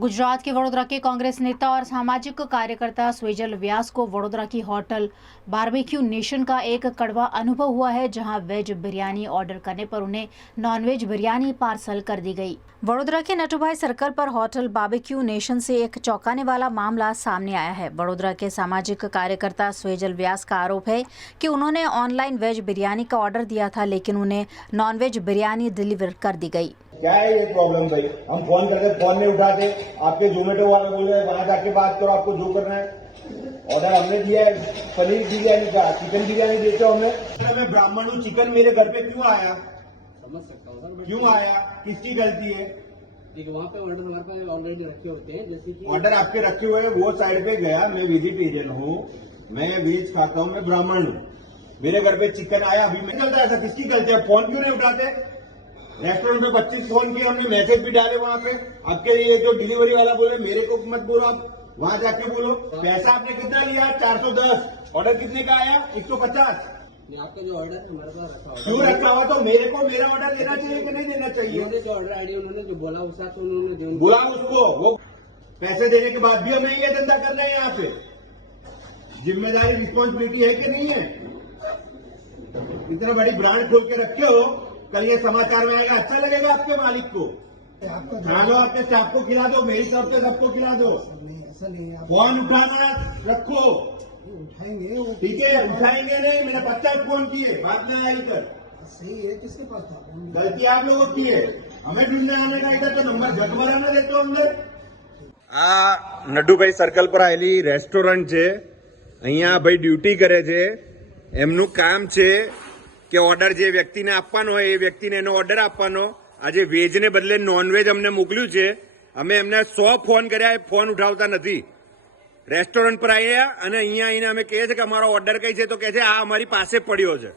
गुजरात के वडोदरा के कांग्रेस नेता और सामाजिक कार्यकर्ता स्वेजल व्यास को वडोदरा की होटल बारबेक्यू नेशन का एक कड़वा अनुभव हुआ है, जहां वेज बिरयानी ऑर्डर करने पर उन्हें नॉनवेज बिरयानी पार्सल कर दी गई। वडोदरा के नटुभाई सर्कल पर होटल बारबेक्यू नेशन से एक चौंकाने वाला मामला सामने आया है। वडोदरा के सामाजिक कार्यकर्ता स्वेजल व्यास का आरोप है कि उन्होंने ऑनलाइन वेज बिरयानी का ऑर्डर दिया था, लेकिन उन्हें नॉनवेज बिरयानी डिलीवर कर दी गई। क्या है ये प्रॉब्लम भाई? हम फोन करते फोन नहीं उठाते, आपके जोमेटो वाले बोल रहे हैं वहां जाके बात करो, आपको जो करना है। ऑर्डर हमने दिया है पनीर बिरयानी का, चिकन बिरयानी देते हो हमें। मैं ब्राह्मण हूँ, चिकन मेरे घर पे क्यों आया? समझ सकता हूँ सर, क्यों आया, किसकी गलती है? वहाँ पे ऑर्डर हमारे पास ऑलरेडी रखे होते हैं, जैसे कि ऑर्डर आपके रखे हुए हैं, वो साइड पे गया। मैं वेजिटेरियन हूँ, मैं वेज खाता हूँ, मैं ब्राह्मण हूँ, मेरे घर पे चिकन आया, अभी मैं चलता है। ऐसा किसकी गलती है? फोन क्यों नहीं उठाते? रेस्टोरेंट में 25 फोन किए हमने, मैसेज भी डाले वहां पे। आपके ये जो डिलीवरी वाला बोले मेरे को मत बोलो, आप वहां जाके बोलो। पैसा आपने कितना लिया? 410। ऑर्डर कितने का आया? 150। आपका जो ऑर्डर हमारे पास रखा हुआ, क्यों रखा हुआ? तो मेरे को मेरा ऑर्डर देना चाहिए कि नहीं देना चाहिए? जो ऑर्डर आईडी उन्होंने जो बोला उस हिसाब से उन्होंने बोला उसको, वो पैसे देने के बाद भी हमें ये धंधा कर रहे हैं। यहाँ पे जिम्मेदारी रिस्पॉन्सिबिलिटी है कि नहीं है? इतना बड़ी ब्रांड खोल के रखे हो, कल ये समाचार में आएगा, अच्छा लगेगा आपके मालिक को? खा लो, आपके स्टाफ को खिला दो, मेरी तरफ से सबको खिला दो। ऐसा नहीं है, फोन उठाना रखो, उठाएंगे ठीक है? उठाएंगे नहीं, मैंने 50 फोन किए, बात में आई कर। सही है, किसके पास था? गलती आप लोगों की है, हमें ढूंढने आने का इधर तो नंबर झटमराने देते हो अंदर। આ નડુભાઈ સર્કલ પર આવેલી રેસ્ટોરન્ટ છે, અહીંયા ભાઈ ડ્યુટી કરે છે। એમનું કામ છે કે ઓર્ડર જે વ્યક્તિને આપવાનો હોય એ વ્યક્તિને એનો ઓર્ડર આપવાનો। આજે વેજને બદલે નોનવેજ અમને મોકલ્યું છે, અમે એમને 100 ફોન કર્યા, એ ફોન ઉઠાવતા નથી। રેસ્ટોરન્ટ પર આવ્યા અને અહીંયા આવીને અમે કહીએ છીએ કે અમારો ઓર્ડર કઈ છે, તો કહે છે આ અમારી પાસે પડ્યો છે।